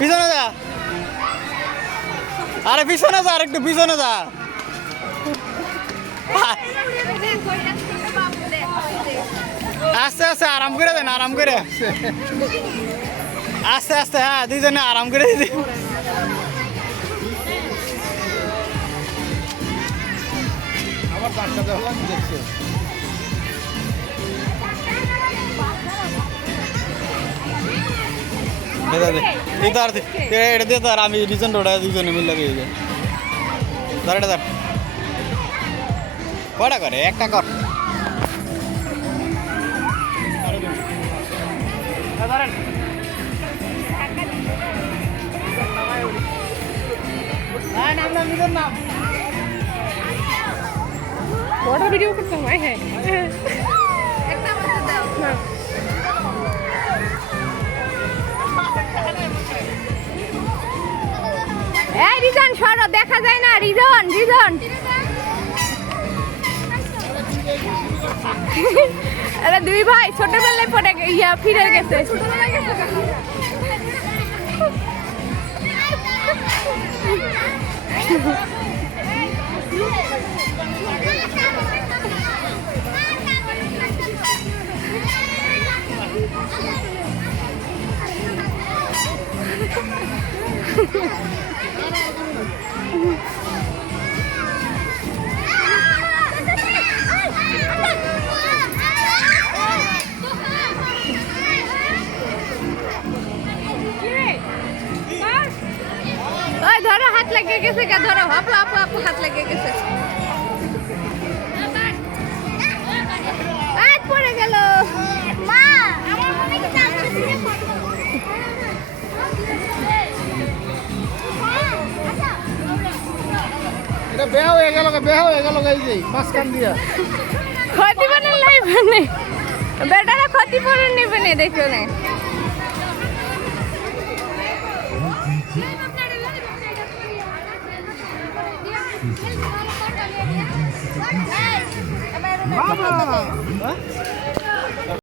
পিছনে যা, আরে পিছনে যা, আর একটু পিছনে যা। আস্তে আস্তে আরাম করে দেন, আরাম করে, আস্তে আস্তে। হ্যাঁ, দুইজনে আরাম করে দিদি। আমার বাচ্চা দেখলাম দেখছে এটা দিয়ে তার আমি রিজন ওটা দুজনে মিলে পেয়ে যাই। ধর এটা ধর, কটা করে? একটা কর। ধরেন নাম নাম নিজের নাম। বড় ভিডিও করতাম হ্যাঁ হ্যাঁ এই রিজন সর, দেখা যায় না। রিজন রিজন আরে দুই ভাই ছোটবেলায় পড়ে ফিরে গেছে। ওই ধরো, হাত লেগে গেছে, ধরো। আপু আপু আপু হাত লেগে গেছে, হাত পড়ে গেল। মা আমার মনে কি চাপ দিতে ফটো। এটা বেয়া হয়ে গেল, বেয়া হয়ে গেল। এই যে মাঝখান দিয়া ক্ষতি মানে লাইবে না, বেটারা ক্ষতি করে নেবে না, দেখো না। বাবা